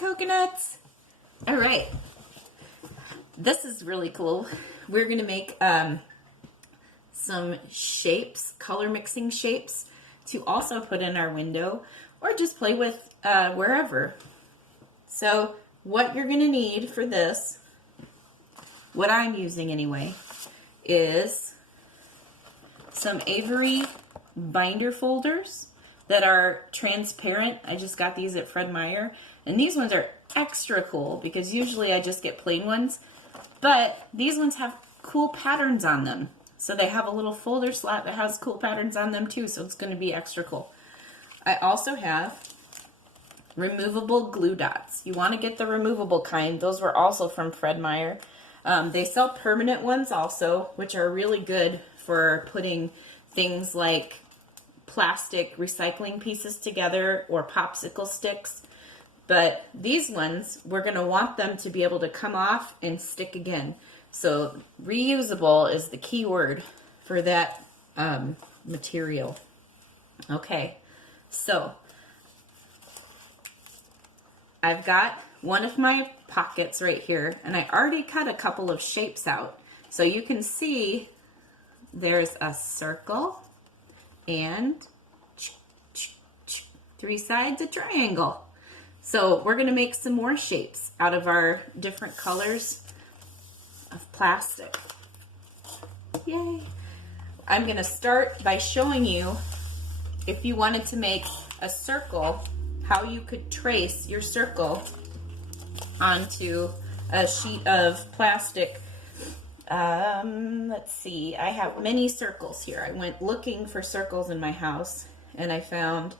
coconuts. All right, this is really cool. We're gonna make some shapes, color mixing shapes, to also put in our window or just play with wherever. So what you're gonna need for this, what I'm using anyway, is some Avery binder folders that are transparent. I just got these at Fred Meyer, and these ones are extra cool because usually I just get plain ones, but these ones have cool patterns on them. So they have a little folder slot that has cool patterns on them too, so it's going to be extra cool. I also have removable glue dots. You want to get the removable kind. Those were also from Fred Meyer. They sell permanent ones also, which are really good for putting things like plastic recycling pieces together or popsicle sticks. But these ones, we're going to want them to be able to come off and stick again. So reusable is the key word for that material. Okay, so I've got one of my pockets right here, and I already cut a couple of shapes out. So you can see there's a circle and 3 sides a triangle. So we're going to make some more shapes out of our different colors of plastic. Yay! I'm going to start by showing you, if you wanted to make a circle, how you could trace your circle onto a sheet of plastic. Let's see, I have many circles here. I went looking for circles in my house, and I found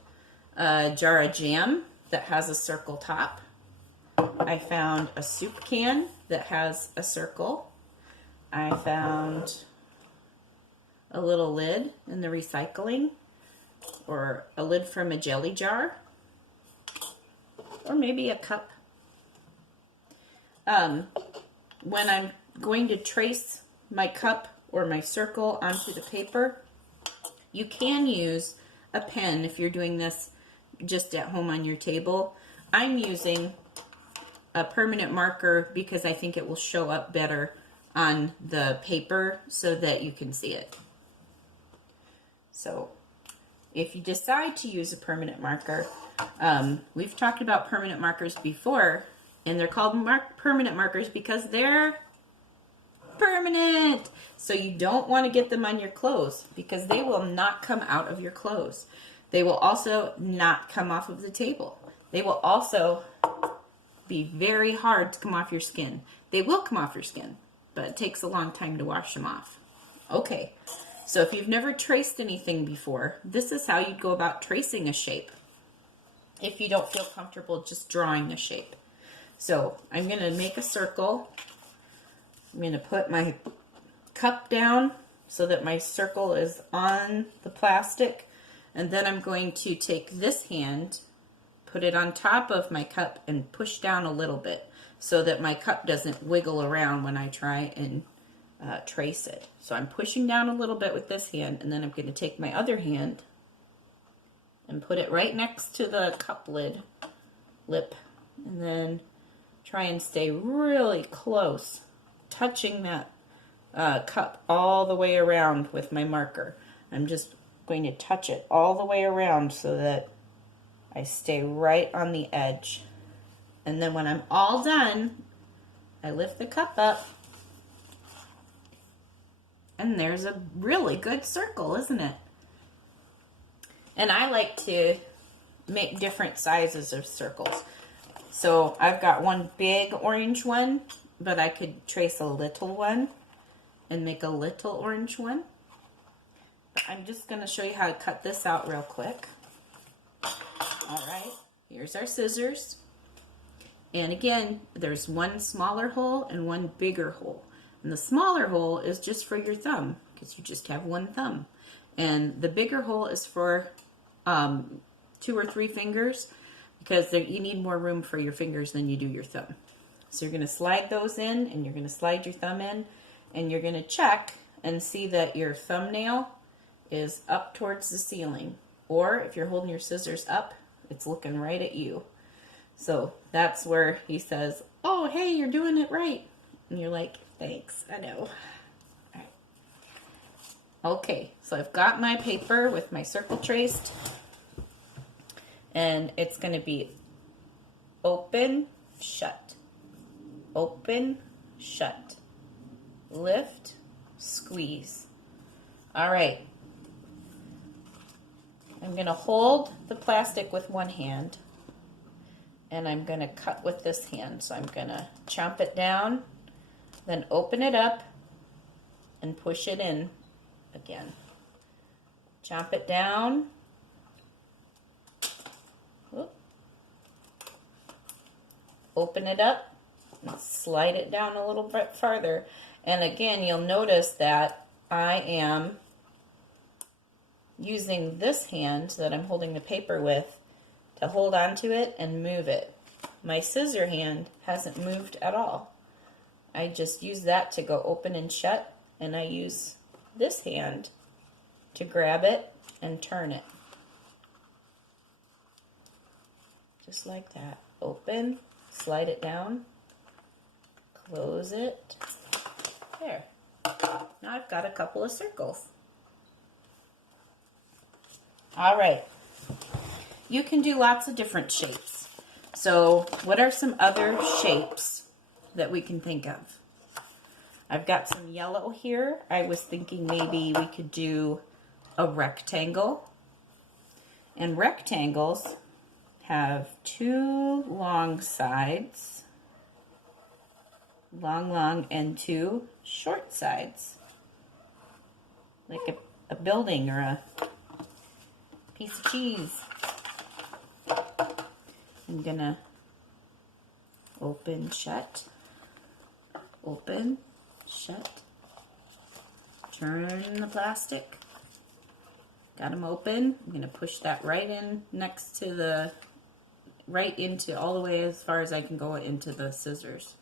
a jar of jam that has a circle top. I found a soup can that has a circle. I found a little lid in the recycling, or a lid from a jelly jar, or maybe a cup. When I'm going to trace my cup or my circle onto the paper, you can use a pen if you're doing this just at home on your table. I'm using a permanent marker because I think it will show up better on the paper so that you can see it. So if you decide to use a permanent marker, we've talked about permanent markers before, and they're called permanent markers because they're permanent. So you don't want to get them on your clothes because they will not come out of your clothes. They will also not come off of the table. They will also be very hard to come off your skin. They will come off your skin, but it takes a long time to wash them off. Okay, so if you've never traced anything before, this is how you'd go about tracing a shape if you don't feel comfortable just drawing a shape. So I'm going to make a circle. I'm going to put my cup down so that my circle is on the plastic. And then I'm going to take this hand, put it on top of my cup, and push down a little bit so that my cup doesn't wiggle around when I try and trace it. So I'm pushing down a little bit with this hand, and then I'm going to take my other hand and put it right next to the cup lid, lip, and then try and stay really close, touching that cup all the way around with my marker. I'm just going to touch it all the way around so that I stay right on the edge. And then when I'm all done, I lift the cup up, and there's a really good circle, isn't it? And I like to make different sizes of circles. So I've got one big orange one, but I could trace a little one and make a little orange one. I'm just going to show you how to cut this out real quick. All right, here's our scissors. And again, there's one smaller hole and one bigger hole. And the smaller hole is just for your thumb, because you just have one thumb. And the bigger hole is for 2 or 3 fingers, because you need more room for your fingers than you do your thumb. So you're going to slide those in, and you're going to slide your thumb in, and you're going to check and see that your thumbnail is up towards the ceiling. Or if you're holding your scissors up, it's looking right at you. So that's where he says, oh, hey, you're doing it right. And you're like, thanks, I know. All right. Okay, so I've got my paper with my circle traced. And it's going to be open, shut, open, shut, lift, squeeze. All right. I'm going to hold the plastic with one hand, and I'm going to cut with this hand. So I'm going to chomp it down, then open it up, and push it in again. Chomp it down. Whoop. Open it up, and slide it down a little bit farther. And again, you'll notice that I am using this hand that I'm holding the paper with to hold onto it and move it. My scissor hand hasn't moved at all. I just use that to go open and shut, and I use this hand to grab it and turn it. Just like that. Open, slide it down, close it. There. Now I've got a couple of circles. All right. You can do lots of different shapes. So what are some other shapes that we can think of? I've got some yellow here. I was thinking maybe we could do a rectangle. And rectangles have two long sides, long, and two short sides. Like a building or a piece of cheese. I'm gonna open, shut, turn the plastic, got them open. I'm gonna push that right in next to the, right into all the way as far as I can go into the scissors.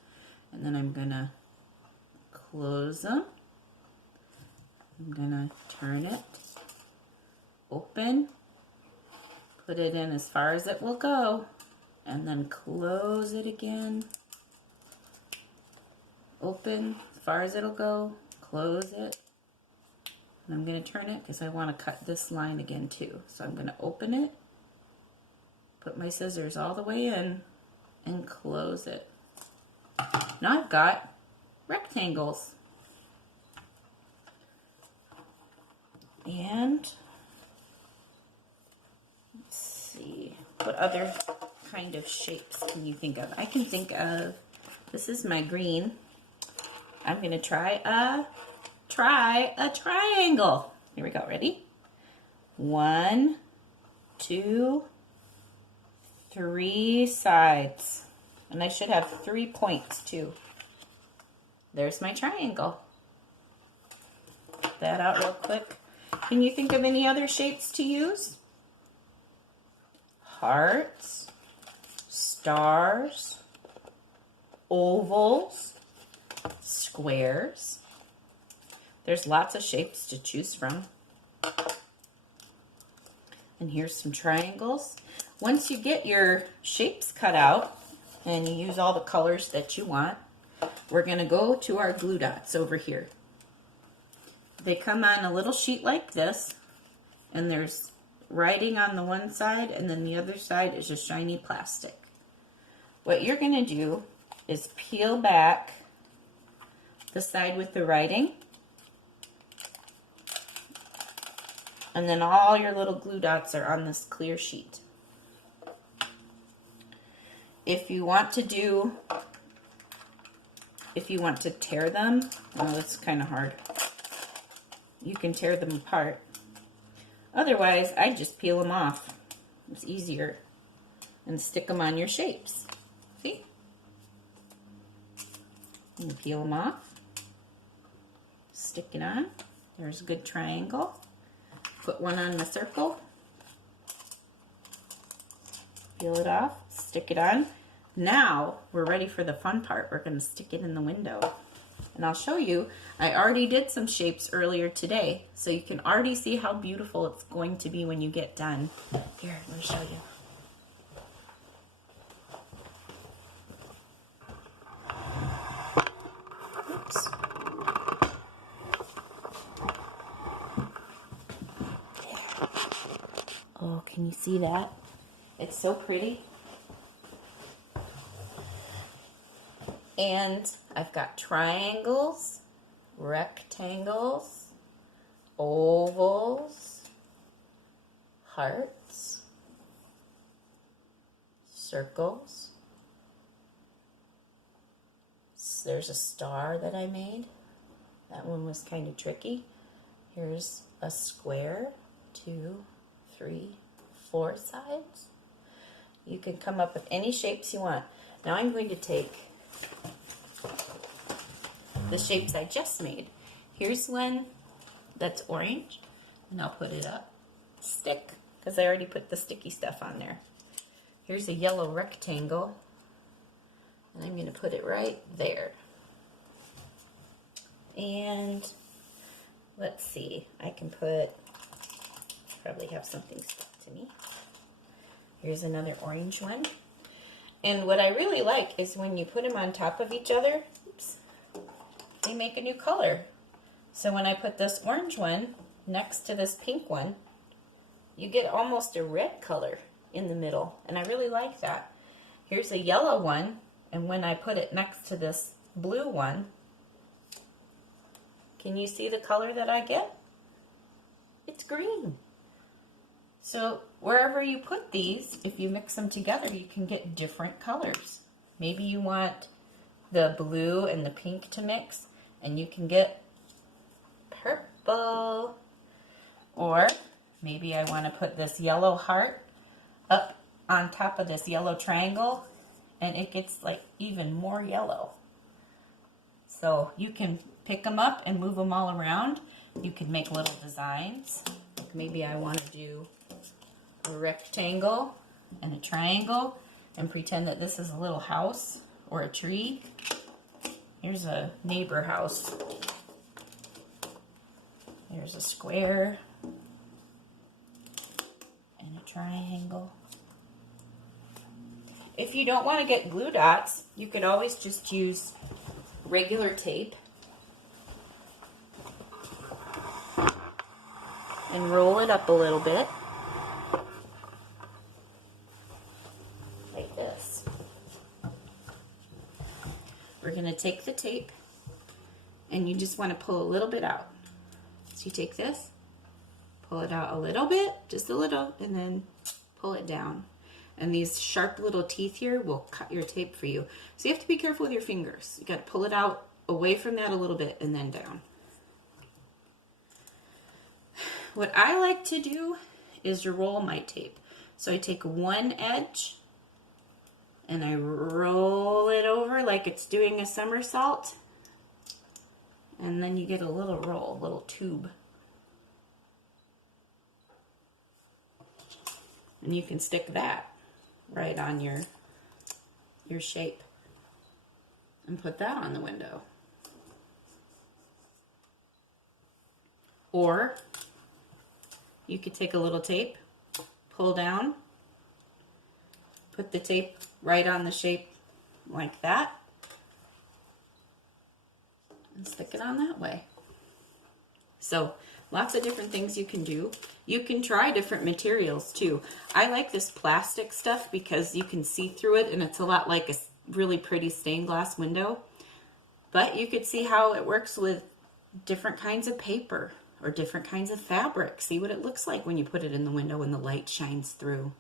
And then I'm gonna close them. I'm gonna turn it, open, put it in as far as it will go, and then close it again. Open as far as it'll go, close it. And I'm going to turn it because I want to cut this line again too. So I'm going to open it, put my scissors all the way in, and close it. Now I've got rectangles. And let's see, what other kind of shapes can you think of? I can think of, this is my green. I'm going to try a triangle. Here we go. Ready? 1, 2, 3 sides. And I should have 3 points too. There's my triangle. Get that out real quick. Can you think of any other shapes to use? Hearts, stars, ovals, squares. There's lots of shapes to choose from. And here's some triangles. Once you get your shapes cut out and you use all the colors that you want, we're going to go to our glue dots over here. They come on a little sheet like this, and there's writing on the one side, and then the other side is just shiny plastic. What you're going to do is peel back the side with the writing, and then all your little glue dots are on this clear sheet. If you want to tear them, oh, that's kind of hard. You can tear them apart. Otherwise, I just peel them off. It's easier. And stick them on your shapes. See? You peel them off. Stick it on. There's a good triangle. Put one on the circle. Peel it off. Stick it on. Now, we're ready for the fun part. We're going to stick it in the window. And I'll show you, I already did some shapes earlier today, so you can already see how beautiful it's going to be when you get done. Here, let me show you. Can you see that? It's so pretty. And I've got triangles, rectangles, ovals, hearts, circles. There's a star that I made. That one was kind of tricky. Here's a square, 2, 3, 4 sides. You can come up with any shapes you want. Now I'm going to take the shapes I just made. Here's one that's orange, and I'll put it up. Stick, because I already put the sticky stuff on there. Here's a yellow rectangle, and I'm going to put it right there. And let's see, I can put, probably have something stuck to me. Here's another orange one. And what I really like is when you put them on top of each other, oops, they make a new color. So when I put this orange one next to this pink one, you get almost a red color in the middle. And I really like that. Here's a yellow one, and when I put it next to this blue one, can you see the color that I get? It's green. So wherever you put these, if you mix them together, you can get different colors. Maybe you want the blue and the pink to mix, and you can get purple. Or maybe I want to put this yellow heart up on top of this yellow triangle, and it gets like even more yellow. So you can pick them up and move them all around. You can make little designs. Maybe I want to do a rectangle and a triangle and pretend that this is a little house or a tree. Here's a neighbor house. There's a square and a triangle. If you don't want to get glue dots, you could always just use regular tape and roll it up a little bit like this. We're going to take the tape and you just want to pull a little bit out. So you take this, pull it out a little bit, just a little, and then pull it down. And these sharp little teeth here will cut your tape for you. So you have to be careful with your fingers. You got to pull it out away from that a little bit and then down. What I like to do is roll my tape. So I take one edge and I roll it over like it's doing a somersault. And then you get a little roll, a little tube. And you can stick that right on your shape and put that on the window. Or you could take a little tape, pull down, put the tape right on the shape like that, and stick it on that way. So lots of different things you can do. You can try different materials too. I like this plastic stuff because you can see through it and it's a lot like a really pretty stained glass window. But you could see how it works with different kinds of paper or different kinds of fabric. See what it looks like when you put it in the window and the light shines through.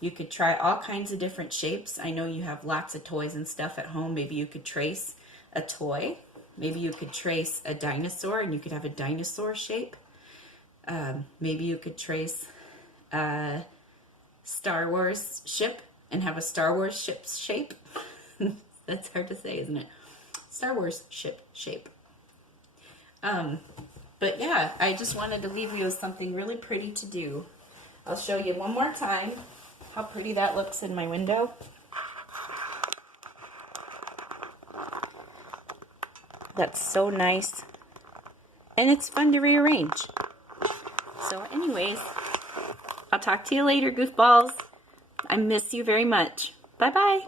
You could try all kinds of different shapes. I know you have lots of toys and stuff at home. Maybe you could trace a toy. Maybe you could trace a dinosaur and you could have a dinosaur shape. Maybe you could trace a Star Wars ship and have a Star Wars ship shape. That's hard to say, isn't it? Star Wars ship shape. But yeah, I just wanted to leave you with something really pretty to do. I'll show you one more time how pretty that looks in my window. That's so nice. And it's fun to rearrange. So anyways, I'll talk to you later, goofballs. I miss you very much. Bye-bye.